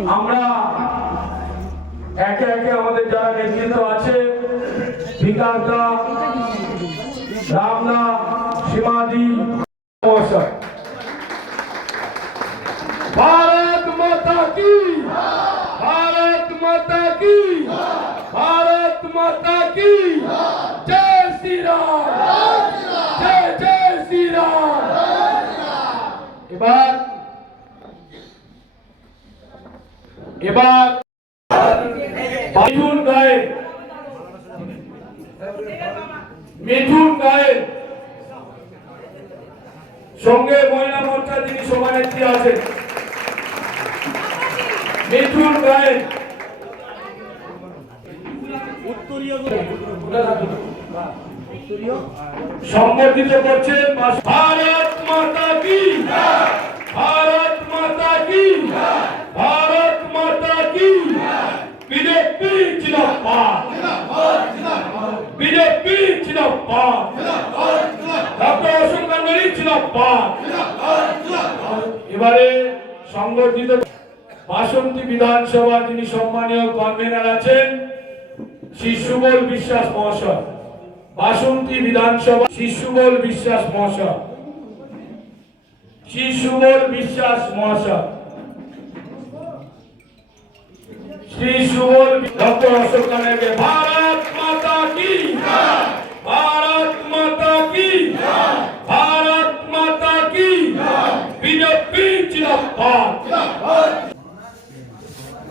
হবে আমরা একে একে আমাদের যারা নেতৃত্ব আছে বিকাশদা রামনা, সীমাদি, মহাশয়। भारत माता की भारत माता की भारत माता की जय श्री राम जय जय এবার এবার মিঠুন গায়েন সঙ্গে মহিলা মোর্চা সভানেত্রী আছেন। ভারত মাতা কি? ভারত মাতা কি? ভারত মাতা কি বিজেপি জিন্দাবাদ বিজেপি জিন্দাবাদ ডক্টর অশোক গাঙ্গুলি জিন্দাবাদ এবারে সংগঠিত বাসন্তী বিধানসভা যিনি সম্মানীয় কনভেনার আছেন, শ্রী সুবল বিশ্বাস মহাশয়। বাসন্তী বিধানসভা শ্রী সুবল বিশ্বাস মহাশয়। শ্রী সুবল বিশ্বাস মহাশয়। শ্রী সুবল ডক্টর অশোক কানেরকে ভারত মাতা কি ভারত মাতা কি ভারত মাতা কি বিজেপি জিন্দাবাদ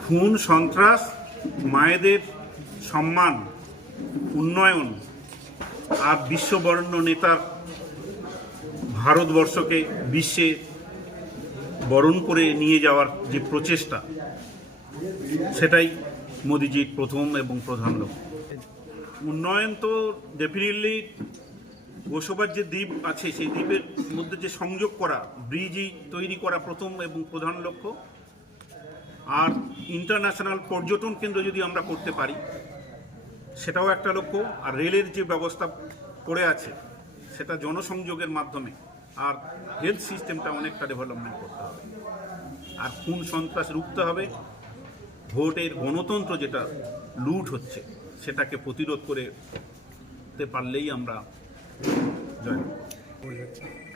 খুন, সন্ত্রাস, মায়েদের সম্মান, উন্নয়ন আর বিশ্ববরণ্য নেতার ভারতবর্ষকে বিশ্বে বরণ করে নিয়ে যাওয়ার যে প্রচেষ্টা, সেটাই মোদিজির প্রথম এবং প্রধান লক্ষ্য। উন্নয়ন তো ডেফিনেটলি গোসবার যে দ্বীপ আছে, সেই দ্বীপের মধ্যে যে সংযোগ করা, ব্রিজই তৈরি করা প্রথম এবং প্রধান লক্ষ্য। আর ইন্টারন্যাশনাল পর্যটন কেন্দ্র যদি আমরা করতে পারি, সেটাও একটা লক্ষ্য। আর রেলের যে ব্যবস্থা পড়ে আছে, সেটা জনসংযোগের মাধ্যমে আর হেলথ সিস্টেমটা অনেকটা ডেভেলপমেন্ট করতে হবে। আর খুন সন্ত্রাস রুখতে হবে। ভোটের গণতন্ত্র যেটা লুট হচ্ছে, সেটাকে প্রতিরোধ করে পারলেই আমরা জয়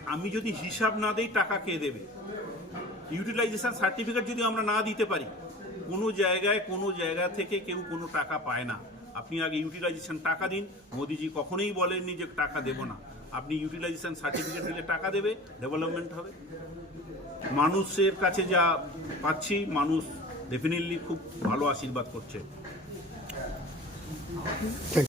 আমি যদি হিসাব না দেই, টাকা কে দেবে? ইউটিলাইজেশন সার্টিফিকেট যদি আমরা না দিতে পারি, কোনো জায়গায়, কোনো জায়গা থেকে কেউ কোনো টাকা পায় না। আপনি আগে ইউটিলাইজেশন টাকা দিন। মোদিজি কখনোই বলেননি যে টাকা দেব না। আপনি ইউটিলাইজেশন সার্টিফিকেট দিলে টাকা দেবে ডেভেলপমেন্ট হবে। মানুষের কাছে যা পাচ্ছি, মানুষ ডেফিনেটলি খুব ভালো আশীর্বাদ করছে।